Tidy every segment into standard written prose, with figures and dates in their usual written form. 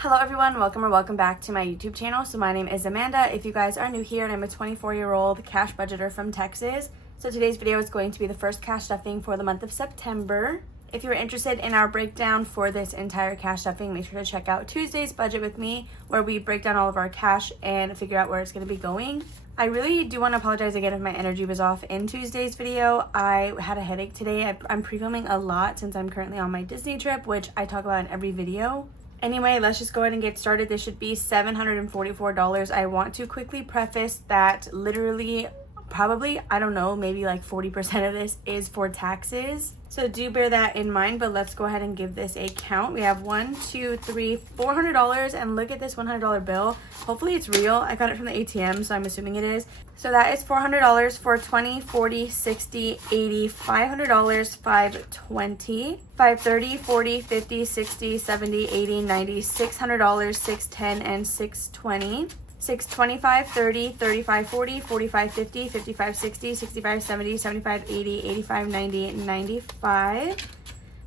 Hello everyone, welcome or welcome back to my YouTube channel. So my name is Amanda. If you guys are new here, and I'm a 24-year-old cash budgeter from Texas. So today's video is going to be the first cash stuffing for the month of September. If you're interested in our breakdown for this entire cash stuffing, make sure to check out Tuesday's Budget with Me, where we break down all of our cash and figure out where it's going to be going. I really do want to apologize again if my energy was off in Tuesday's video. I had a headache today. I'm pre-filming a lot since I'm currently on my Disney trip, which I talk about in every video. Anyway, let's just go ahead and get started. This should be $744. I want to quickly preface that literally, probably, I don't know, maybe like 40% of this is for taxes. So do bear that in mind, but let's go ahead and give this a count. We have $400, and look at this $100 bill. Hopefully it's real. I got it from the ATM, so I'm assuming it is. So that is $400 for 20, 40, 60, 80, $500, 520, 530, 40, 50, 60, 70, 80, 90, $600, 610, and 620. 625, 30, 35, 40, 45, 50, 55, 60, 65, 70, 75, 80, 85, 90, 95,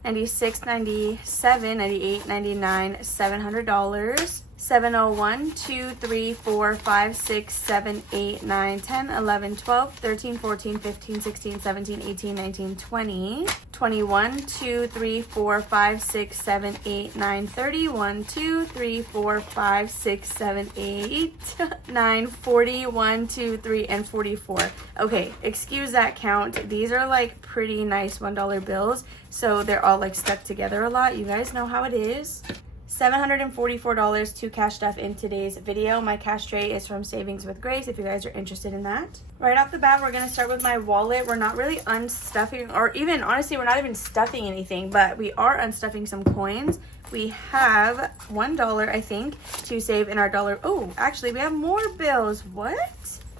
96, 97, 98, 99, $700. 701, 2, 3, 4, 5, 6, 7, 8, 9, 10, 11, 12, 13, 14, 15, 16, 17, 18, 19, 20, 21, 2, 3, 4, 5, 6, 7, 8, 9, 30, 1, 2, 3, 4, 5, 6, 7, 8, 9, 40, 1, 2, 3, and 44. Okay, excuse that count. These are like pretty nice $1 bills, so they're all like stuck together a lot. You guys know how it is. $744 to cash stuff in today's video. My cash tray is from Savings with Grace if you guys are interested in that. Right off the bat, we're going to start with my wallet. We're not really unstuffing, or even honestly, we're not even stuffing anything, but we are unstuffing some coins. We have $1, I think, to save in our dollar. Oh, actually, we have more bills. What?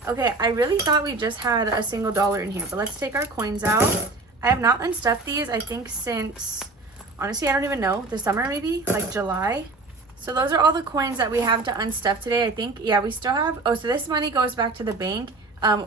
Okay, I really thought we just had a single dollar in here, but let's take our coins out. I have not unstuffed these, I think, since... honestly, I don't even know. The summer maybe? Like July? So those are all the coins that we have to unstuff today. I think, yeah, we still have... oh, so this money goes back to the bank.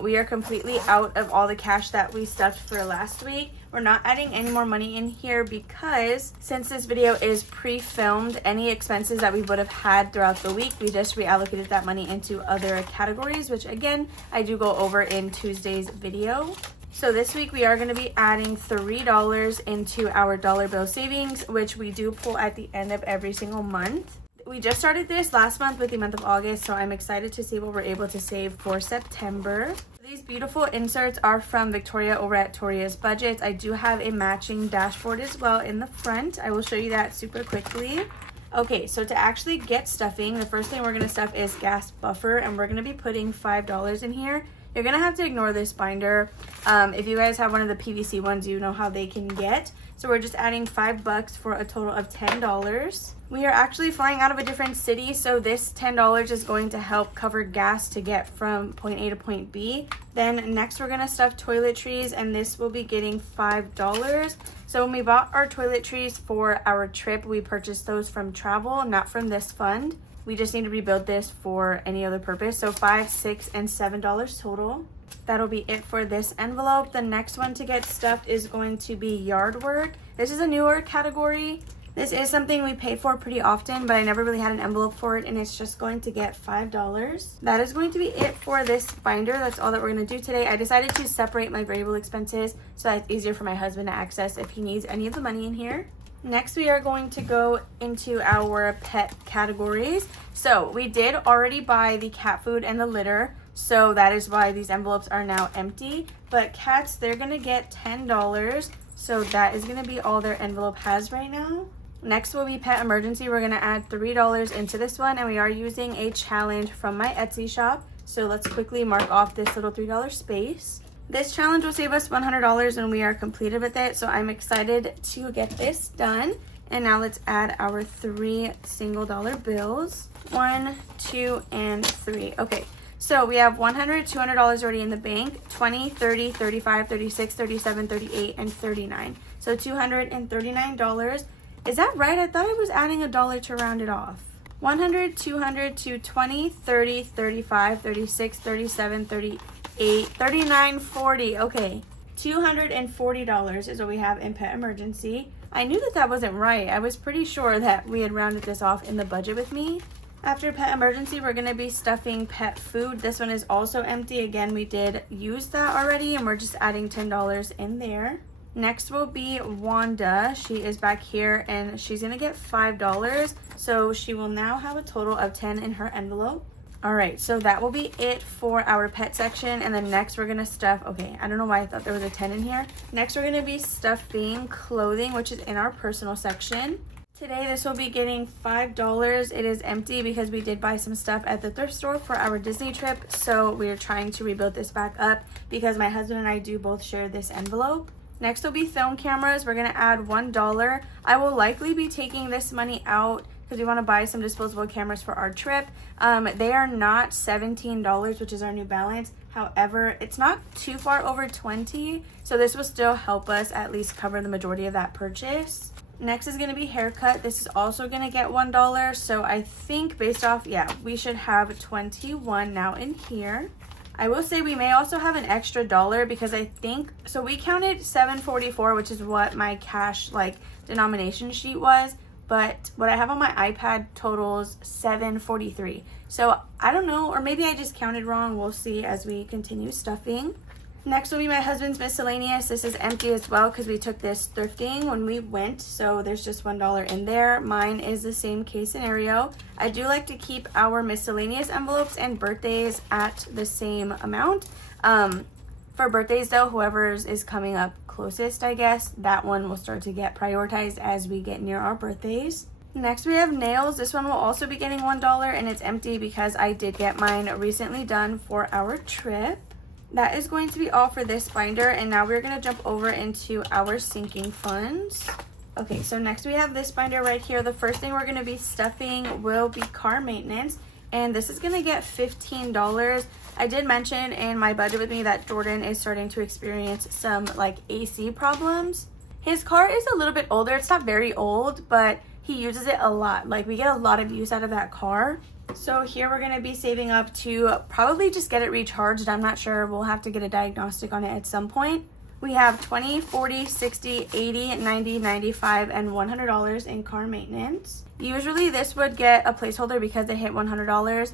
We are completely out of all the cash that we stuffed for last week. We're not adding any more money in here because since this video is pre-filmed, any expenses that we would have had throughout the week, we just reallocated that money into other categories, which again, I do go over in Tuesday's video. So this week we are going to be adding $3 into our dollar bill savings, which we do pull at the end of every single month. We just started this last month with the month of August, so I'm excited to see what we're able to save for September. These beautiful inserts are from Victoria over at Toria's Budgets. I do have a matching dashboard as well in the front. I will show you that super quickly. Okay, so to actually get stuffing, the first thing we're going to stuff is gas buffer, and we're going to be putting $5 in here. You're going to have to ignore this binder. If you guys have one of the PVC ones, you know how they can get. So we're just adding $5 for a total of $10. We are actually flying out of a different city, so this $10 is going to help cover gas to get from point A to point B. Then next we're going to stuff toiletries, and this will be getting $5. So when we bought our toiletries for our trip, we purchased those from travel, not from this fund. We just need to rebuild this for any other purpose. So $5, $6, and $7 total. That'll be it for this envelope. The next one to get stuffed is going to be yard work. This is a newer category. This is something we pay for pretty often, but I never really had an envelope for it, and it's just going to get $5. That is going to be it for this binder. That's all that we're going to do today. I decided to separate my variable expenses so that it's easier for my husband to access if he needs any of the money in here. Next, we are going to go into our pet categories. So we did already buy the cat food and the litter, so that is why these envelopes are now empty. But cats, they're going to get $10, so that is going to be all their envelope has right now. Next will be pet emergency. We're going to add $3 into this one, and we are using a challenge from my Etsy shop. So let's quickly mark off this little $3 space. This challenge will save us $100 when we are completed with it, so I'm excited to get this done. And now let's add our 3 single dollar bills. 1, 2, and 3. Okay, so we have $100, $200 already in the bank, 20, 30, 35, 36, 37, 38, and 39. So $239. Is that right? I thought I was adding a dollar to round it off. 100, 200, 220, 30, 35, 36, 37, 38, 39, 40. Okay, $240 is what we have in pet emergency. I knew that that wasn't right. I was pretty sure that we had rounded this off in the budget with me. After pet emergency, we're going to be stuffing pet food. This one is also empty. Again, we did use that already, and we're just adding $10 in there. Next will be Wanda. She is back here, and she's going to get $5. So she will now have a total of 10 in her envelope. All right, so that will be it for our pet section. And then next we're going to stuff, okay, I don't know why I thought there was a 10 in here. Next, we're going to be stuffing clothing, which is in our personal section. Today, this will be getting $5. It is empty because we did buy some stuff at the thrift store for our Disney trip. So we're trying to rebuild this back up because my husband and I do both share this envelope. Next will be film cameras. We're going to add $1. I will likely be taking this money out because we want to buy some disposable cameras for our trip. They are not $17, which is our new balance. However, it's not too far over 20, so this will still help us at least cover the majority of that purchase. Next is going to be haircut. This is also going to get $1. So I think based off, yeah, we should have 21 now in here. I will say we may also have an extra dollar because I think, so we counted $7.44, which is what my cash denomination sheet was. But what I have on my iPad totals $7.43. So I don't know, or maybe I just counted wrong. We'll see as we continue stuffing. Next will be my husband's miscellaneous. This is empty as well because we took this thrifting when we went. So there's just $1 in there. Mine is the same case scenario. I do like to keep our miscellaneous envelopes and birthdays at the same amount. For birthdays though, whoever's is coming up closest, I guess, that one will start to get prioritized as we get near our birthdays. Next we have nails. This one will also be getting $1 and it's empty because I did get mine recently done for our trip. That is going to be all for this binder, and now we're going to jump over into our sinking funds. Okay, so next we have this binder right here. The first thing we're going to be stuffing will be car maintenance, and this is going to get $15. I did mention in my budget with me that Jordan is starting to experience some AC problems. His car is a little bit older. It's not very old, but he uses it a lot. We get a lot of use out of that car. So here we're going to be saving up to probably just get it recharged. I'm not sure. We'll have to get a diagnostic on it at some point. We have $20, $40, $60, $80, $90, $95, and $100 in car maintenance. Usually this would get a placeholder because it hit $100.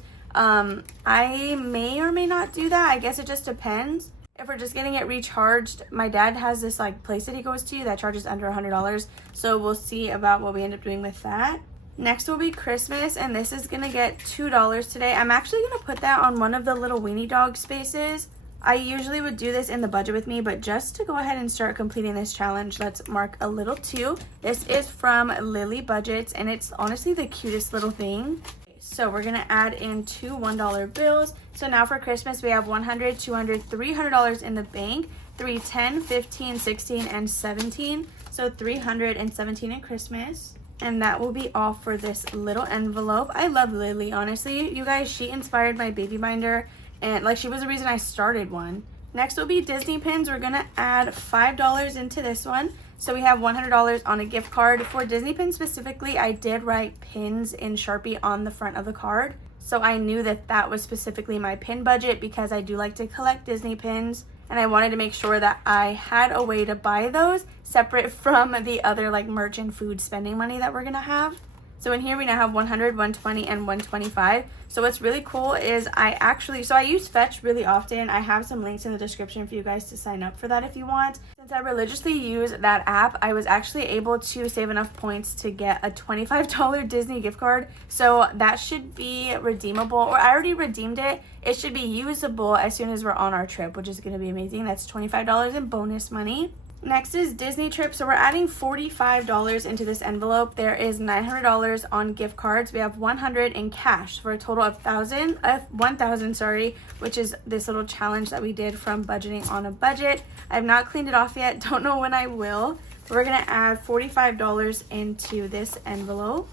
I may or may not do that. I guess it just depends. If we're just getting it recharged, my dad has this place that he goes to that charges under $100. So we'll see about what we end up doing with that. Next will be Christmas, and this is going to get $2 today. I'm actually going to put that on one of the little weenie dog spaces. I usually would do this in the budget with me, but just to go ahead and start completing this challenge, let's mark a little 2. This is from Lily Budgets, and it's honestly the cutest little thing. So we're going to add in 2 $1 bills. So now for Christmas, we have $100, $200, $300 in the bank, 3, 10, 15, 16, and 17. So $317 in Christmas. And that will be all for this little envelope. I love Lily, honestly. You guys, she inspired my baby binder, and she was the reason I started one. Next will be Disney pins. We're going to add $5 into this one. So we have $100 on a gift card. For Disney pins specifically, I did write pins in Sharpie on the front of the card. So I knew that that was specifically my pin budget because I do like to collect Disney pins. And I wanted to make sure that I had a way to buy those separate from the other merch and food spending money that we're going to have. So in here we now have 100, 120, and 125. So what's really cool is I use Fetch really often. I have some links in the description for you guys to sign up for that if you want. Since I religiously use that app, I was actually able to save enough points to get a $25 Disney gift card. So that should be redeemable, or I already redeemed it. It should be usable as soon as we're on our trip, which is going to be amazing. That's $25 in bonus money. Next is Disney trip. So we're adding $45 into this envelope. There is $900 on gift cards. We have $100 in cash for a total of $1,000, which is this little challenge that we did from budgeting on a budget. I have not cleaned it off yet. Don't know when I will. We're going to add $45 into this envelope.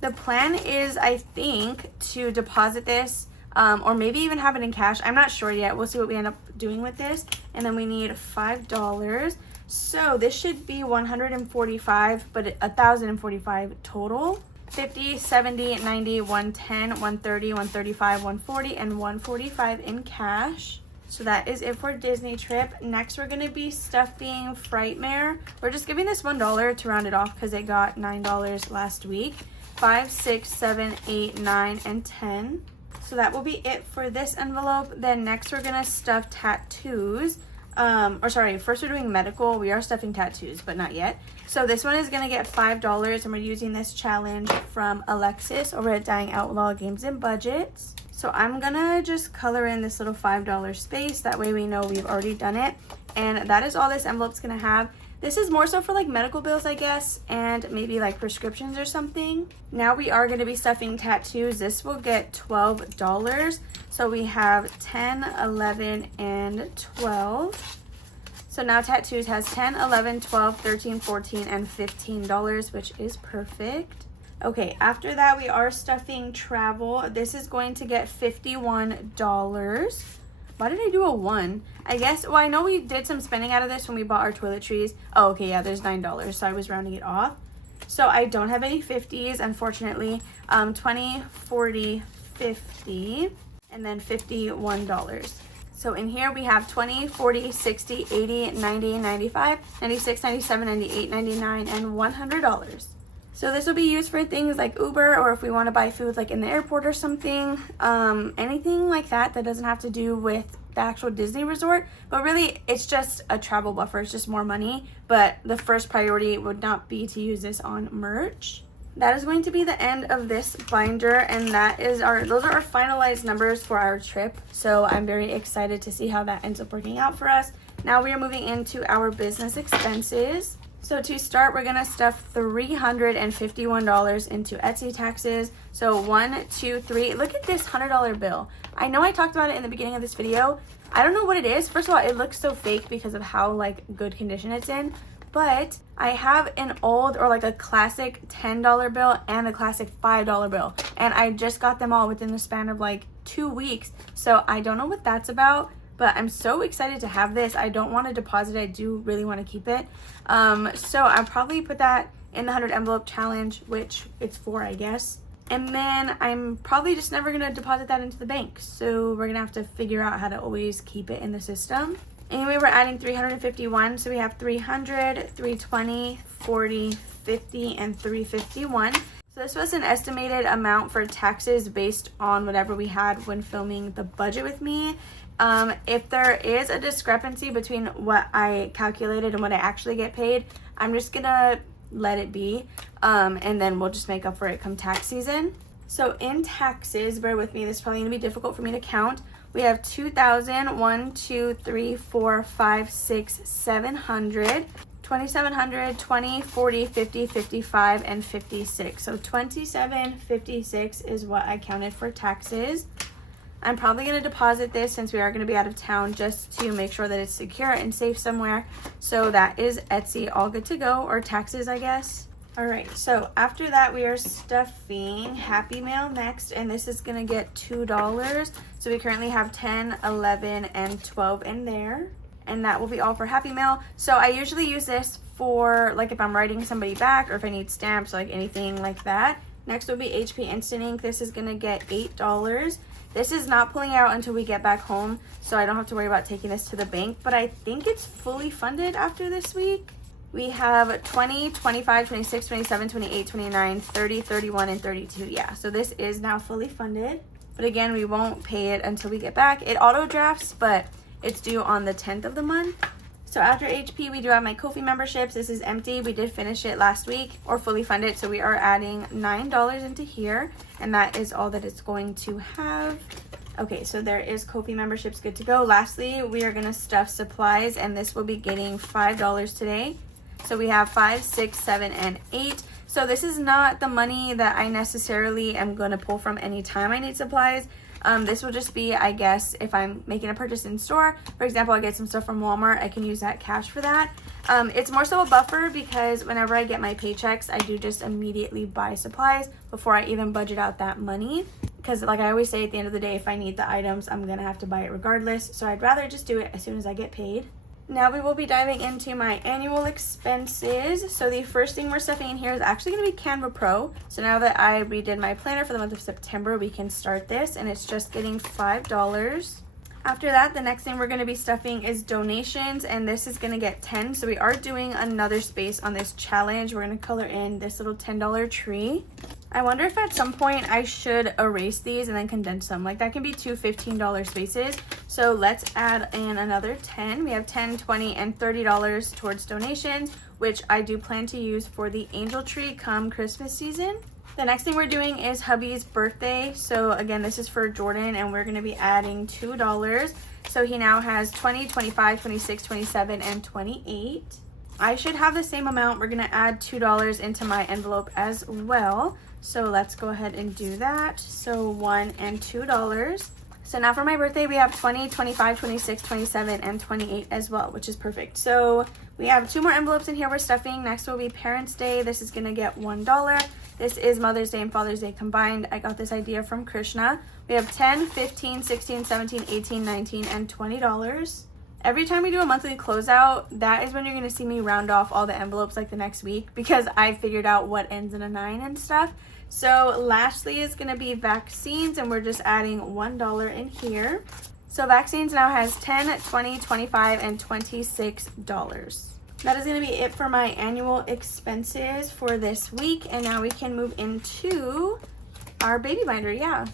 The plan is, I think, to deposit this or maybe even have it in cash. I'm not sure yet. We'll see what we end up doing with this. And then we need $5. So this should be $145, but $1,045 total. 50, 70, 90, 110, 130, 135, 140, and 145 in cash. So that is it for Disney trip. Next, we're going to be stuffing Frightmare. We're just giving this $1 to round it off because it got $9 last week. 5, 6, 7, 8, 9, and 10. So that will be it for this envelope. Then next, we're going to stuff tattoos. First we're doing medical. We are stuffing tattoos, but not yet. So this one is going to get $5, and we're using this challenge from Alexis over at Dying Outlaw Games and Budgets. So I'm going to just color in this little $5 space. That way we know we've already done it. And that is all this envelope's going to have. This is more so for like medical bills, I guess, and maybe like prescriptions or something. Now we are going to be stuffing tattoos. This will get $12. So we have 10, 11, and 12. So now tattoos has 10, 11, 12, 13, 14, and $15, which is perfect. Okay, after that, we are stuffing travel. This is going to get $51. Why did I do a 1? I guess, well, I know we did some spending out of this when we bought our toiletries. Oh, okay, yeah, there's $9, so I was rounding it off. So I don't have any 50s, unfortunately. 20, 40, 50, and then $51. So in here we have 20, 40, 60, 80, 90, 95, 96, 97, 98, 99, and $100. So this will be used for things like Uber, or if we want to buy food like in the airport or something, anything like that that doesn't have to do with the actual Disney resort. But really, it's just a travel buffer. It's just more money. But the first priority would not be to use this on merch. That is going to be the end of this binder, and those are our finalized numbers for our trip. So I'm very excited to see how that ends up working out for us. Now we are moving into our business expenses. So to start, we're gonna stuff $351 into Etsy taxes. So 1, 2, 3. Look at this $100 bill. I know I talked about it in the beginning of this video. I don't know what it is. First of all, it looks so fake because of how like good condition it's in. But I have an old or like a classic $10 bill and a classic $5 bill. And I just got them all within the span of like 2 weeks. So I don't know what that's about. But I'm so excited to have this. I don't want to deposit it. I do really want to keep it. So I'll probably put that in the 100 envelope challenge, which it's for, I guess. And then I'm probably just never going to deposit that into the bank. So we're going to have to figure out how to always keep it in the system. Anyway, we're adding 351. So we have 300, 320, 40, 50, and 351. So this was an estimated amount for taxes based on whatever we had when filming the budget with me. If there is a discrepancy between what I calculated and what I actually get paid, I'm just gonna let it be, and then we'll just make up for it come tax season. So in taxes, bear with me, this is probably gonna be difficult for me to count. We have 2,000, 1, 2, 3, 4, 5, 6, 700, 2,700, 20, 40, 50, 55, and 56. So 2756 is what I counted for taxes. I'm probably going to deposit this since we are going to be out of town just to make sure that it's secure and safe somewhere. So that is Etsy all good to go, or taxes, I guess. All right, so after that, we are stuffing Happy Mail next, and this is going to get $2. So we currently have 10, 11, and 12 in there, and that will be all for Happy Mail. So I usually use this for like if I'm writing somebody back or if I need stamps, like anything like that. Next will be HP Instant Ink. This is going to get $8. This is not pulling out until we get back home, so I don't have to worry about taking this to the bank, but I think it's fully funded after this week. We have 20, 25, 26, 27, 28, 29, 30, 31, and 32. Yeah, so this is now fully funded. But again, we won't pay it until we get back. It auto drafts, but it's due on the 10th of the month. So after HP, we do have my Ko-fi memberships. This is empty. We did finish it last week, or fully funded. So we are adding $9 into here, and that is all that it's going to have. Okay, so there is Ko-fi memberships good to go. Lastly, we are going to stuff supplies, and this will be getting $5 today. So we have 5, 6, 7, and 8. So this is not the money that I necessarily am going to pull from anytime I need supplies. This will just be, I guess, if I'm making a purchase in store. For example, I get some stuff from Walmart. I can use that cash for that. It's more so a buffer because whenever I get my paychecks, I do just immediately buy supplies before I even budget out that money. Because like I always say, at the end of the day, if I need the items, I'm going to have to buy it regardless. So I'd rather just do it as soon as I get paid. Now we will be diving into my annual expenses. So the first thing we're stuffing in here is actually going to be Canva Pro. So now that I redid my planner for the month of September, we can start this, and it's just getting $5. After that, the next thing we're going to be stuffing is donations, and this is going to get 10. So we are doing another space on this challenge. We're going to color in this little $10 tree. I wonder if at some point I should erase these and then condense them. Like that can be two $15 spaces. So let's add in another 10. We have 10, 20, and $30 towards donations, which I do plan to use for the angel tree come Christmas season. The next thing we're doing is hubby's birthday. So again, this is for Jordan, and we're going to be adding $2. So he now has 20, 25, 26, 27, and 28. I should have the same amount. We're going to add $2 into my envelope as well. So let's go ahead and do that. So $1 and $2. So now for my birthday, we have 20, 25, 26, 27, and 28 as well, which is perfect. So we have 2 more envelopes in here we're stuffing. Next will be Parents' Day. This is going to get $1. This is Mother's Day and Father's Day combined. I got this idea from Krishna. We have 10, 15, 16, 17, 18, 19, and $20. Every time we do a monthly closeout, that is when you're going to see me round off all the envelopes like the next week, because I figured out what ends in a 9 and stuff. So lastly is going to be vaccines, and we're just adding $1 in here. So vaccines now has 10, 20, 25, and $26. That is going to be it for my annual expenses for this week. And now we can move into our baby binder. Yeah.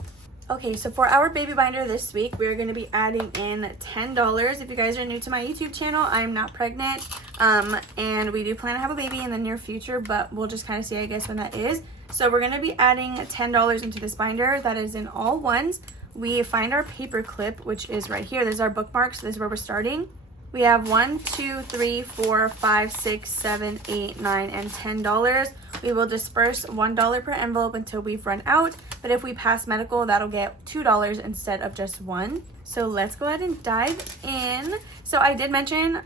Okay, so for our baby binder this week, we're going to be adding in $10. If you guys are new to my YouTube channel, I'm not pregnant. And we do plan to have a baby in the near future, but we'll just kind of see, I guess, when that is. So we're going to be adding $10 into this binder. That is in all ones. We find our paper clip, which is right here. There's our bookmark. So this is where we're starting. We have 1, 2, 3, 4, 5, 6, 7, 8, 9, and $10. We will disperse $1 per envelope until we've run out. But if we pass medical, that'll get $2 instead of just 1. So let's go ahead and dive in. So I did mention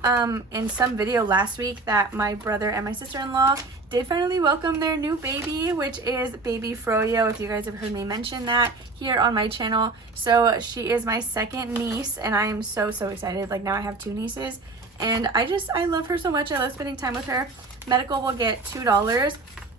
in some video last week that my brother and my sister-in-law did finally welcome their new baby, which is baby Froyo, if you guys have heard me mention that here on my channel. So she is my second niece, and I am so excited. Like now I have 2 nieces, and I love her so much. I love spending time with her. Medical will get $2.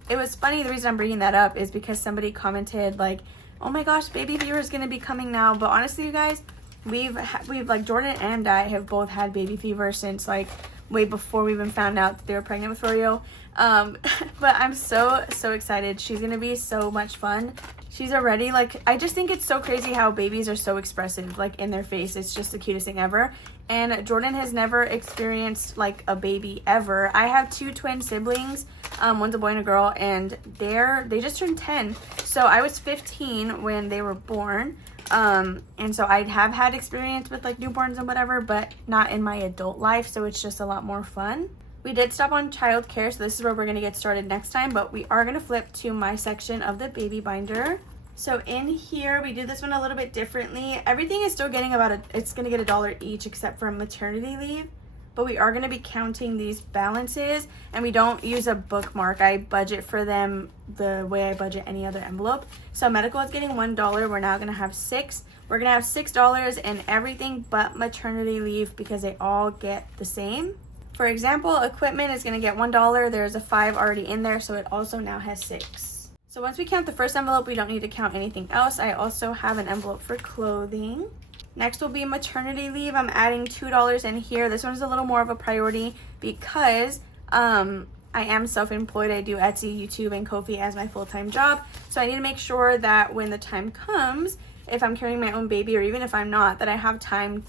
It was funny, the reason I'm bringing that up is because somebody commented like, oh my gosh, baby fever is going to be coming now. But honestly, you guys, we've like Jordan and I have both had baby fever since like way before we even found out that they were pregnant with Froyo. But I'm so excited. She's gonna be so much fun. She's already like, I just think it's so crazy how babies are so expressive, like in their face. It's just the cutest thing ever. And Jordan has never experienced like a baby ever. I have 2 twin siblings, one's a boy and a girl, and they just turned 10. So I was 15 when they were born. And so I have had experience with like newborns and whatever, but not in my adult life. So it's just a lot more fun. We did stop on childcare, so this is where we're going to get started next time, but we are going to flip to my section of the baby binder. So in here, we do this one a little bit differently. Everything is still getting it's going to get $1 each except for maternity leave, but we are going to be counting these balances, and we don't use a bookmark. I budget for them the way I budget any other envelope. So medical is getting $1. We're now going to have 6. We're going to have $6 in everything but maternity leave because they all get the same. For example, equipment is going to get $1. There's a 5 already in there, so it also now has 6. So once we count the first envelope, we don't need to count anything else. I also have an envelope for clothing. Next will be maternity leave. I'm adding $2 in here. This one's a little more of a priority because I am self-employed. I do Etsy, YouTube, and Ko-fi as my full-time job. So I need to make sure that when the time comes, if I'm carrying my own baby, or even if I'm not, that I have time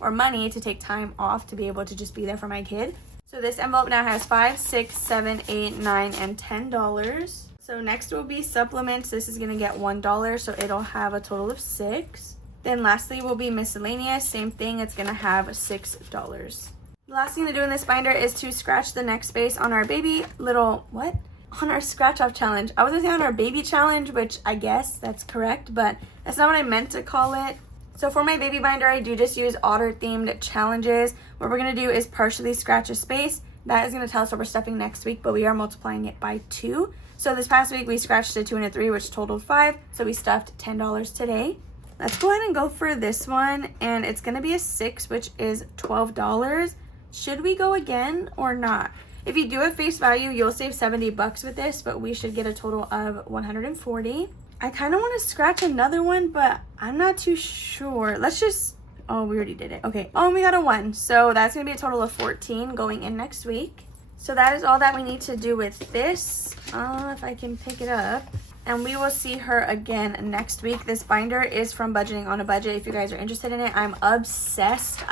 or money to take time off to be able to just be there for my kid. So this envelope now has 5, 6, 7, 8, 9, and $10. So next will be supplements. This is going to get $1, so it'll have a total of 6. Then lastly will be miscellaneous. Same thing, it's going to have $6. The last thing to do in this binder is to scratch the next space on our baby on our scratch off challenge. I was gonna say on our baby challenge, which I guess that's correct, but that's not what I meant to call it. So for my baby binder, I do just use otter themed challenges. What we're gonna do is partially scratch a space. That is gonna tell us what we're stuffing next week, but we are multiplying it by 2. So this past week we scratched a 2 and a 3, which totaled 5. So we stuffed $10 today. Let's go ahead and go for this one, and it's gonna be a 6, which is $12. Should we go again or not? If you do at face value, you'll save $70 with this, but we should get a total of $140. I kind of want to scratch another one, but I'm not too sure. Let's just Oh, we already did it. Okay. Oh, and we got a 1. So that's going to be a total of 14 going in next week. So that is all that we need to do with this. If I can pick it up. And we will see her again next week. This binder is from Budgeting on a Budget. If you guys are interested in it, I'm obsessed.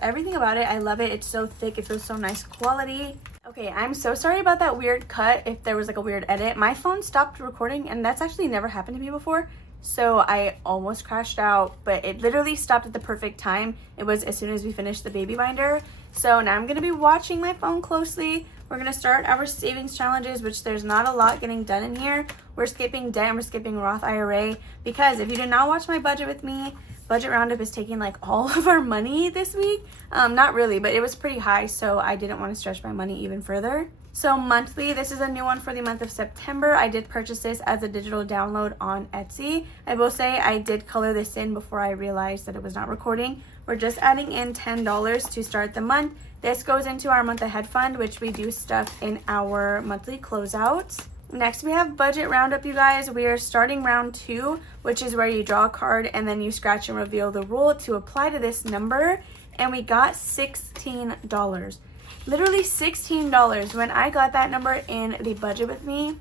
Everything about it, I love it. It's so thick. It feels so nice quality. Okay, I'm so sorry about that weird cut if there was like a weird edit. My phone stopped recording, and that's actually never happened to me before. So I almost crashed out, but it literally stopped at the perfect time. It was as soon as we finished the baby binder. So now I'm going to be watching my phone closely. We're going to start our savings challenges, which there's not a lot getting done in here. We're skipping debt and we're skipping Roth IRA because if you did not watch my budget with me, Budget Roundup is taking like all of our money this week. Not really, but it was pretty high, so I didn't want to stretch my money even further. So monthly, this is a new one for the month of September. I did purchase this as a digital download on Etsy. I will say I did color this in before I realized that it was not recording. We're just adding in $10 to start the month. This goes into our month ahead fund, which we do stuff in our monthly closeouts. Next, we have Budget Roundup, you guys. We are starting round 2, which is where you draw a card and then you scratch and reveal the rule to apply to this number. And we got $16. Literally $16. When I got that number in the budget with me,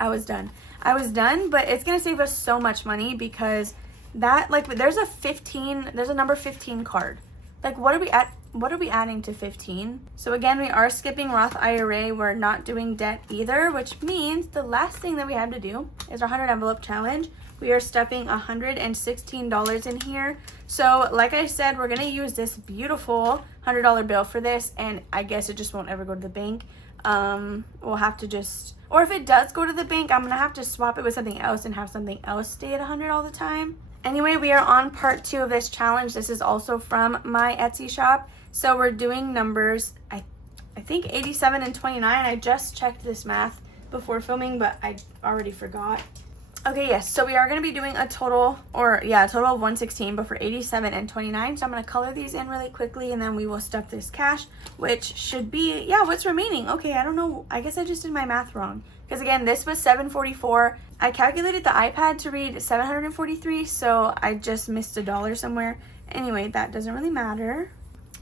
I was done. But it's going to save us so much money because that, like, there's a number 15 card. Like, what are we adding to 15? So again, we are skipping Roth IRA. We're not doing debt either, which means the last thing that we have to do is our 100 envelope challenge. We are stuffing $116 in here. So like I said, we're gonna use this beautiful $100 bill for this, and I guess it just won't ever go to the bank. We'll have to just, or if it does go to the bank, I'm gonna have to swap it with something else and have something else stay at 100 all the time. Anyway, we are on part 2 of this challenge. This is also from my Etsy shop. So we're doing numbers, I think 87 and 29. I just checked this math before filming, but I already forgot. Okay, yes, so we are going to be doing a total of 116, but for 87 and 29. So I'm going to color these in really quickly, and then we will stuff this cash, which should be, what's remaining? Okay, I don't know. I guess I just did my math wrong. Because again, this was 744. I calculated the iPad to read 743, so I just missed $1 somewhere. Anyway, that doesn't really matter.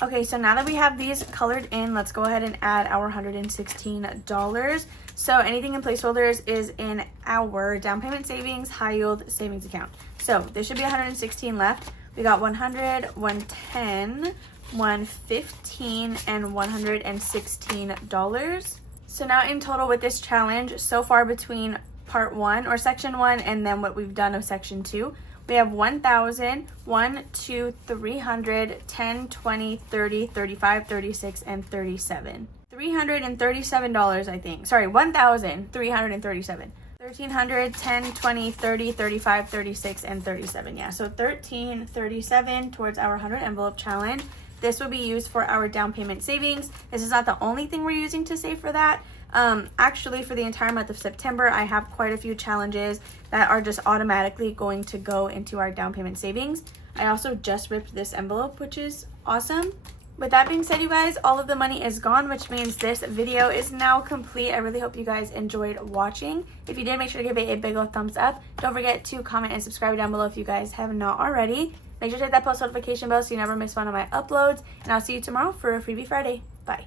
Okay, so now that we have these colored in, let's go ahead and add our $116. So anything in placeholders is in our down payment savings, high yield savings account. So there should be 116 left. We got 100, 110, 115, and $116. So now in total with this challenge, so far between part 1 or section 1 and then what we've done of section 2, we have 1,000, 1, 2, 300, 10, 20, 30, 35, 36, and 37. $337, I think. Sorry, 1,337. 1,300, 10, 20, 30, 35, 36, and 37. Yeah, so 1,337 towards our 100 envelope challenge. This will be used for our down payment savings. This is not the only thing we're using to save for that. Actually, for the entire month of September, I have quite a few challenges that are just automatically going to go into our down payment savings. I also just ripped this envelope, which is awesome. With that being said, you guys, all of the money is gone, which means this video is now complete. I really hope you guys enjoyed watching. If you did, make sure to give it a big old thumbs up. Don't forget to comment and subscribe down below if you guys have not already. Make sure to hit that post notification bell so you never miss one of my uploads. And I'll see you tomorrow for a Freebie Friday. Bye.